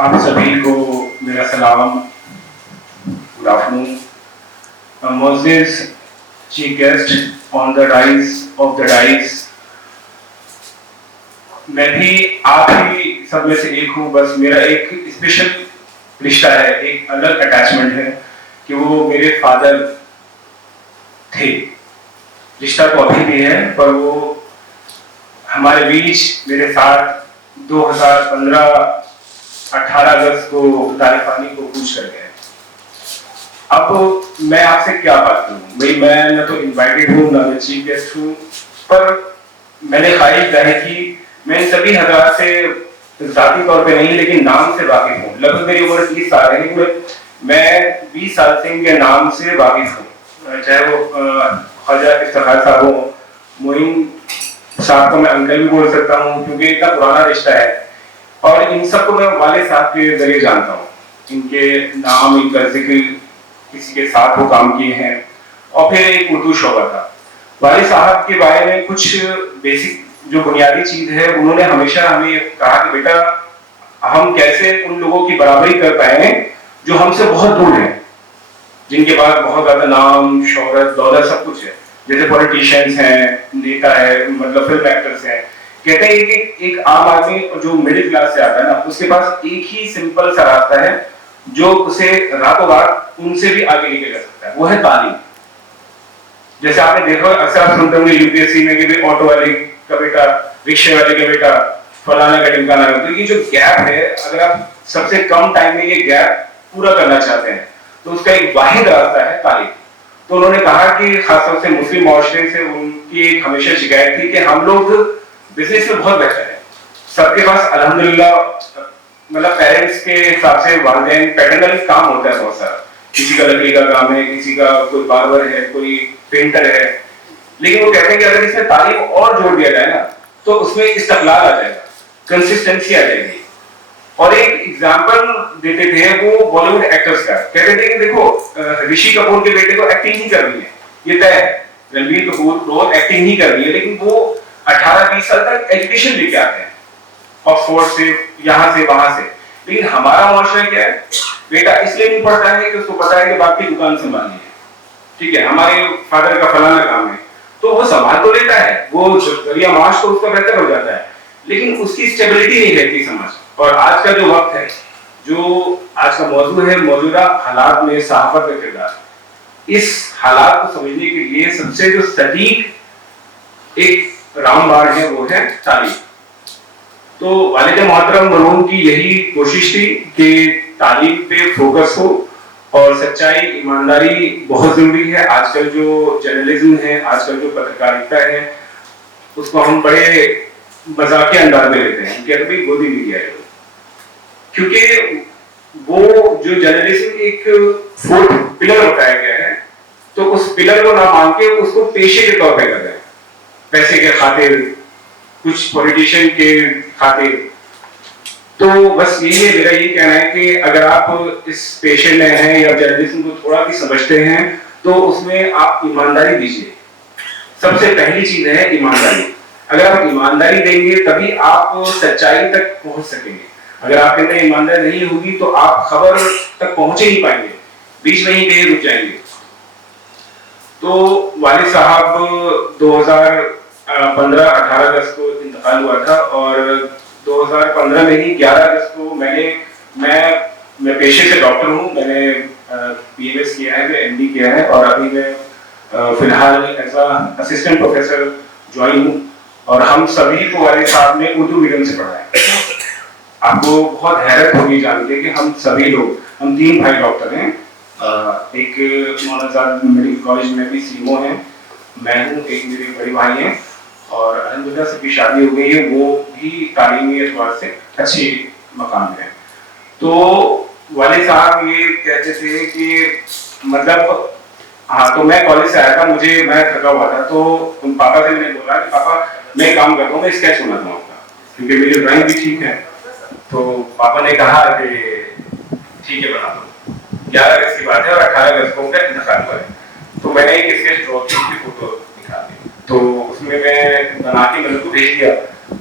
آپ سبھی کو میرا سلام. Good afternoon. معزز chief guest on the dais of the dais. میں بھی آپ ہی سب میں سے ایک ہوں. بس میرا ایک اسپیشل رشتہ ہے, ایک الگ اٹیچمنٹ ہے کہ وہ میرے فادر تھے. رشتہ تو ابھی بھی ہے, پر وہ ہمارے بیچ میرے ساتھ 2015 18 اگست کو دارفانی کو پوچھ کر گئے. اب میں آپ سے کیا بات کروں بھائی, میں نہ تو انوائٹیڈ ہوں نہ میں چیف گیسٹ ہوں, پر میں نے خواہش ظاہر کی میں ان سبھی حضرات سے ذاتی طور پہ نہیں لیکن نام سے واقف ہوں. لگ بھگ میری عمر 30 سال ہے لیکن میں 20 سال سے ان کے نام سے واقف ہوں. چاہے وہ خواجہ افتخار صاحب ہوں, معین صاحب کو میں انکل بھی بول سکتا ہوں کیونکہ اتنا پرانا رشتہ ہے, اور ان سب کو میں والد صاحب کے ذریعے جانتا ہوں. ان کے نام, ان کا ذکر, کسی کے ساتھ وہ کام کیے ہیں, اور پھر ایک اردو شعبہ تھا. والد صاحب کے بارے میں کچھ بیسک جو بنیادی چیز ہے, انہوں نے ہمیشہ ہمیں کہا کہ بیٹا ہم کیسے ان لوگوں کی برابری کر پائیں جو ہم سے بہت دور ہیں, جن کے پاس بہت زیادہ نام, شہرت, دولت سب کچھ ہے, جیسے پولیٹیشینس ہیں, نیتا ہے, مطلب فلم ایکٹرس ہیں. کہتے ہیں کہ ایک عام آدمی جو مڈل کلاس سے آتا ہے نا, اس کے پاس ایک ہی سمپل سا راستہ ہے جو اسے راتوں رات ان سے بھی آگے لے کے جا سکتا ہے, وہ ہے تعلیم. جیسے آپ نے دیکھا اکثر آپ سنتے ہوں گے یو پی ایس سی میں کہ آٹو والے کا بیٹا, رکشے والے کا بیٹا, فلانے کا ڈمکانا ہے. تو یہ جو گیپ ہے, اگر آپ سب سے کم ٹائم میں یہ گیپ پورا کرنا چاہتے ہیں تو اس کا ایک واحد راستہ ہے تعلیم. تو انہوں نے کہا کہ خاص طور سے مسلم معاشرے سے ان کی ایک ہمیشہ شکایت تھی کہ ہم لوگ بزنس میں بہت بہتر ہیں, سب کے پاس الحمدللہ مطلب پیرنٹس کے حساب سے والدین پیٹرنل کام ہوتا ہے بہت سارا, کسی کا لکڑی کا کام ہے, کسی کا کوئی باربر ہے, کوئی پینٹر ہے. لیکن وہ کہتے ہیں کہ اگر اس میں تعلیم اور جوڑ دیا جائے نا تو اس میں استقلال آ جائے گا, کنسسٹنسی آ جائے گی. اور ایک ایگزامپل دیتے تھے وہ بالی ووڈ ایکٹرس کا, کہتے تھے کہ دیکھو رشی کپور کے بیٹے کو ایکٹنگ نہیں کرنی ہے, یہ طے ہے. رنبیر کپور روز ایکٹنگ نہیں کرنی ہے, لیکن وہ 18-20 سال تک ایجوکیشن لے کے آتے ہیں آکسفورڈ سے, یہاں سے, وہاں سے. لیکن ہمارا معاشرہ کیا ہے, بیٹا اس لیے نہیں پڑھتا ہے کہ اس کو پتا ہے کہ باپ کی دکان سنبھالنی ہے, ٹھیک ہے, ہمارے فادر کا فلانا کام ہے, تو وہ سنبھال تو لیتا ہے, وہ ذریعہ معاش تو اس کا بہتر ہو جاتا ہے, لیکن اس کی اسٹیبلٹی نہیں رہتی سماج. اور آج کا جو وقت ہے, جو آج کا موضوع ہے موجودہ حالات میں صحافت کا کردار, اس حالات کو سمجھنے کے لیے سب سے جو سٹیک ایک رام بار ہے وہ ہے تعلیم. تو والد محترم مرحوم کی یہی کوشش تھی کہ تعلیم پہ فوکس ہو, اور سچائی, ایمانداری بہت ضروری ہے. آج کل جو جرنلزم ہے, آج کل جو پترکاریتا ہے, اس کو ہم بڑے مذاقیہ انداز میں لیتے ہیں کہ ابھی گودی میڈیا ہے, کیونکہ وہ جو جرنلزم ایک فورتھ پلر بتایا گیا ہے, تو اس پلر کو نہ مان کے اس کو پیشے کے طور پہ کر رہے ہیں, پیسے کے خاطر, کچھ پولیٹیشین کے خاطر. تو بس یہی ہے, میرا یہ کہنا ہے کہ اگر آپ اس پیشے میں ہیں یا جرنلزم کو تھوڑا بھی سمجھتے ہیں تو اس میں آپ ایمانداری دیجیے. سب سے پہلی چیز ہے ایمانداری. اگر آپ ایمانداری دیں گے تبھی آپ سچائی تک پہنچ سکیں گے. اگر آپ کے اندر ایمانداری نہیں ہوگی تو آپ خبر تک پہنچ ہی نہیں پائیں گے, بیچ میں ہی کہیں رک جائیں گے. تو والد صاحب 2015 18 اگست کو انتقال ہوا تھا, اور 2015 میں ہی 11 اگست کو میں پیشے سے ڈاکٹر ہوں, میں نے پی ایم ایس کیا ہے, میں ایم ڈی کیا ہے, اور ابھی میں فی الحال ایز اسسٹنٹ پروفیسر جوائن ہوں. اور ہم سبھی کو والد صاحب نے اردو میڈیم سے پڑھا ہے. آپ کو بہت حیرت ہوگی جان کے کہ ہم سبھی لوگ, ہم 3 بھائی ڈاکٹر ہیں. ایک مولانا آزاد میڈیکل کالج میں بھی سی ایم ہیں, میں ہوں, ایک میرے بڑے بھائی ہیں, اور الحمدللہ سے بھی شادی ہو گئی ہے, وہ بھی تعلیمی اعتبار سے اچھے مقام پہ ہیں. تو والد صاحب یہ کہتے تھے کہ مطلب ہاں, تو میں کالج سے آیا تھا, میں تھکا ہوا تھا, تو پاپا سے میں نے بولا کہ پاپا میں کام کرتا ہوں, میں اسکیچ بناتا ہوں آپ کا, کیونکہ میری ڈرائنگ بھی ٹھیک ہے. تو پاپا نے کہا کہ ٹھیک ہے بنا دو. 11 اگست کی بات ہے اور 18 اگست کو ان کا انتقال ہوا ہے. تو میں نے ایک اسکیچ ڈرا کی, اس کی فوٹو نکالی, تو اس میں بنا کے میں نے کو بھیج دیا.